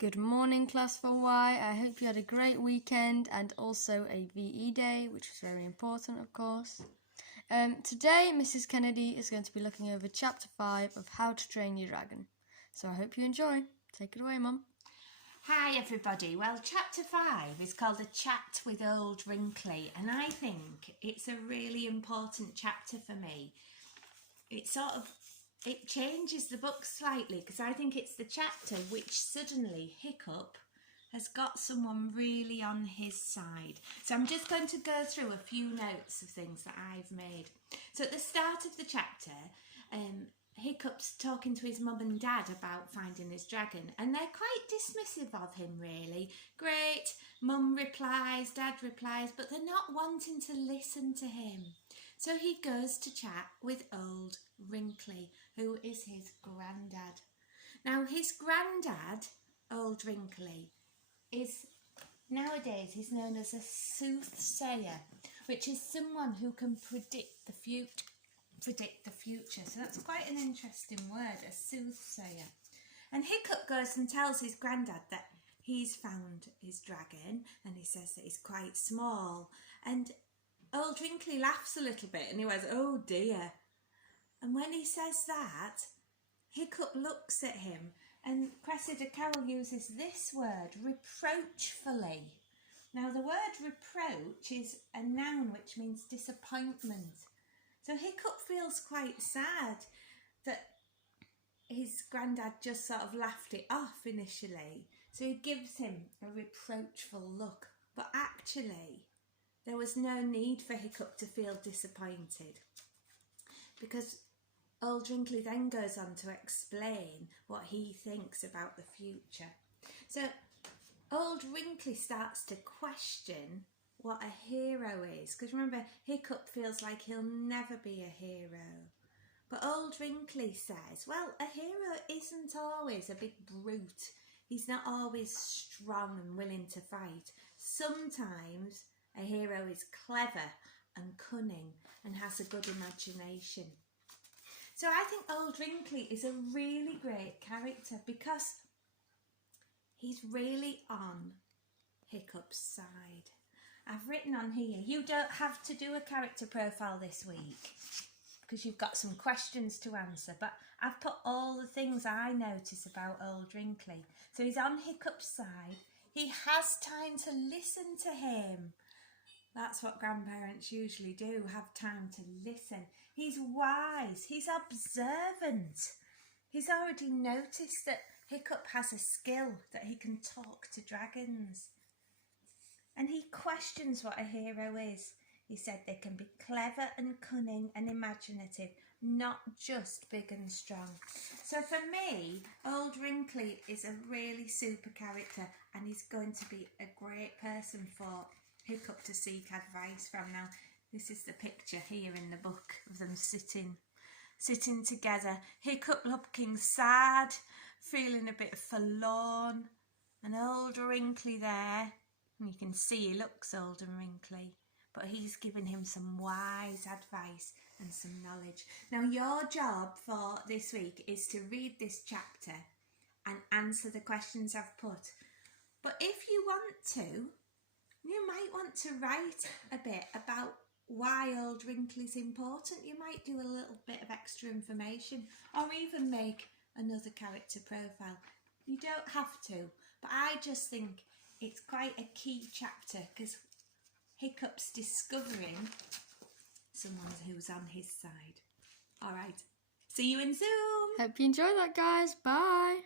Good morning, Class 4Y. I hope you had a great weekend and also a VE day, which is very important, of course. Today, Mrs. Kennedy is going to be looking over Chapter 5 of How to Train Your Dragon. So I hope you enjoy. Take it away, Mum. Hi everybody. Well, Chapter 5 is called A Chat with Old Wrinkly, and I think it's a really important chapter for me. It changes the book slightly because I think it's the chapter which suddenly Hiccup has got someone really on his side. So I'm just going to go through a few notes of things that I've made. So at the start of the chapter, Hiccup's talking to his mum and dad about finding his dragon, and they're quite dismissive of him, really. Great, mum replies, dad replies, but they're not wanting to listen to him. So he goes to chat with Old Wrinkly, who is his granddad. Now, his granddad, Old Wrinkly, nowadays he's known as a soothsayer, which is someone who can predict the future. So that's quite an interesting word, a soothsayer. And Hiccup goes and tells his granddad that he's found his dragon, and he says that he's quite small. And Old Wrinkly laughs a little bit and he goes, "Oh dear." And when he says that, Hiccup looks at him, and Cressida Carroll uses this word, reproachfully. Now, the word reproach is a noun which means disappointment. So Hiccup feels quite sad that his granddad just sort of laughed it off initially. So he gives him a reproachful look. But actually, there was no need for Hiccup to feel disappointed, because Old Wrinkly then goes on to explain what he thinks about the future. So Old Wrinkly starts to question what a hero is, because remember, Hiccup feels like he'll never be a hero. But Old Wrinkly says, well, a hero isn't always a big brute. He's not always strong and willing to fight. Sometimes a hero is clever and cunning and has a good imagination. So I think Old Wrinkly is a really great character because he's really on Hiccup's side. I've written on here, you don't have to do a character profile this week because you've got some questions to answer, but I've put all the things I notice about Old Wrinkly. So he's on Hiccup's side. He has time to listen to him. That's what grandparents usually do, have time to listen. He's wise, he's observant. He's already noticed that Hiccup has a skill, that he can talk to dragons. And he questions what a hero is. He said they can be clever and cunning and imaginative, not just big and strong. So for me, Old Wrinkly is a really super character, and he's going to be a great person for Hiccup to seek advice from. Now, this is the picture here in the book of them sitting together. Hiccup looking sad, feeling a bit forlorn, and Old Wrinkly there. And you can see he looks old and wrinkly, but he's giving him some wise advice and some knowledge. Now, your job for this week is to read this chapter and answer the questions I've put. But if you want to, you might want to write a bit about why Old Wrinkly's important. You might do a little bit of extra information, or even make another character profile. You don't have to, but I just think it's quite a key chapter because Hiccup's discovering someone who's on his side. All right, see you in Zoom. Hope you enjoy that, guys. Bye.